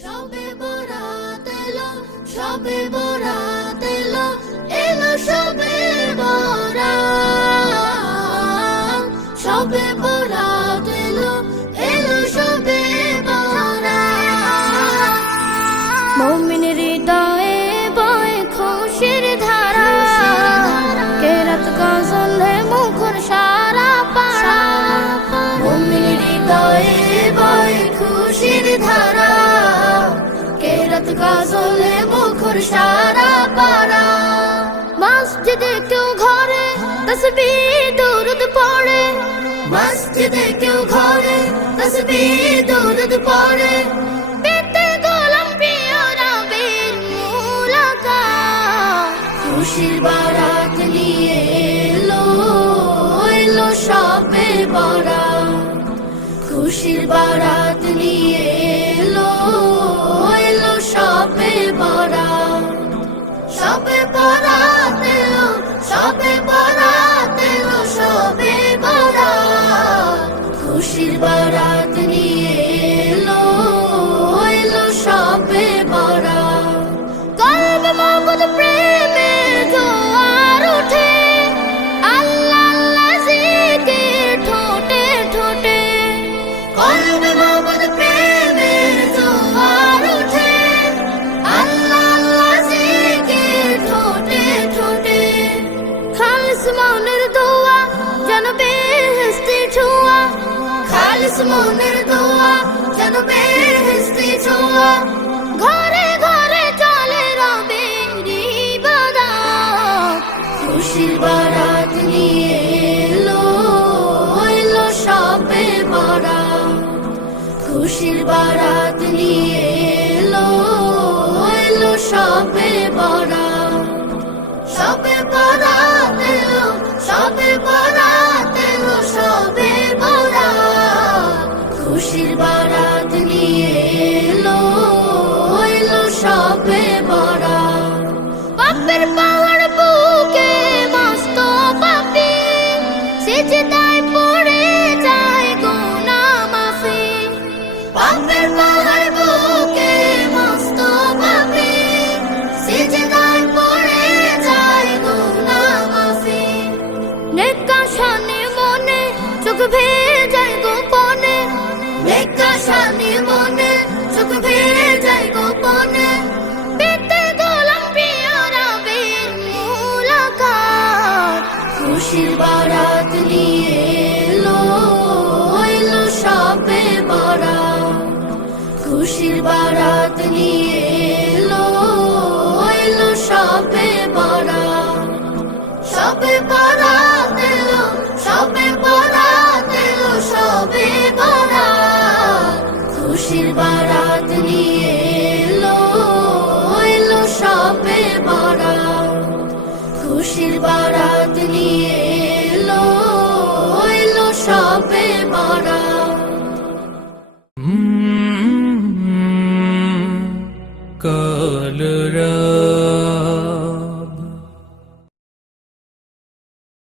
সবে বরাত এলো, সবে বরাত এলো, এলো সবে বরাত। সবে বরাত এলো, এলো সবে বরাত। মুমিনের হৃদয়ে বয় খুশির ধারা, কেরাত গজলে মুখর সারা পাড়া। মুমিনের হৃদয়ে বয় খুশির ধারা, কেরাত গজলে মুখর সারা পাড়া। মসজিদে কেউ ঘরে তাসবিহ দুরুদ পড়ে, মসজিদে কেউ ঘরে তাসবিহ দুরুদ পড়ে। পেতে গোলাম প্রিয় রবের মুলাকাত, খুশির বারাত নিয়ে এলো, এলো সবে বরাত। খুশির বারাত নিয়ে এলো, এলো সবে বরাত। সবে বরাত এলো, সবে বরাত এলো, সবে বরাত। খুশির বারাত নিয়ে এলো, এলো সবে বরাত। কলবে মাবুদ প্রেমের জোয়ার ওঠে, আল্লাহ আল্লাহ জিকির ঠোঁটে ঠোঁটে। কলবে মাবুদ প্রেমের জোয়ার ওঠে, আল্লাহ আল্লাহ জিকির ঠোঁটে ঠোঁটে। খালিস মনের দোয়া যেন বেহেশতে ছোঁয়া, খালিস মনের দোয়া যেন বেহেশতে ছোঁয়া। ঘরে ঘরে চলে রবের ইবাদত, খুশির বারাত নিয়ে এলো, এলো সবে বরাত। খুশির বারাত নিয়ে এলো, এলো সবে বরাত। সবে বরাত এলো, সবে বরাত এলো, সবে বরাত। খুশির বারাত নিয়ে এলো, এলো সবে বরাত। পাপের পাহাড় বুকে মস্ত পাপী, সিজদায় পড়ে যায় গুনাহ মাফি। পাপের পাহাড় বুকে মস্ত পাপী, সিজদায় পড়ে যায় গুনাহ মাফি। নেক আশানি মনে চোখ ভেজায় গোপনে, নেক আশানি মনে চোখ ভেজায় গোপনে। পেতে গোলাম প্রিয় রবের মুলাকাত, খুশির বারাত নিয়ে এলো, এলো সবে বরাত। খুশির বারাত নিয়ে এলো, এলো সবে বরাত। সবে বরাত এলো, সবে বরাত এলো, সবে বরাত। খুশির বারাত নিয়ে এলো, এলো সবে বরাত। খুশির বারাত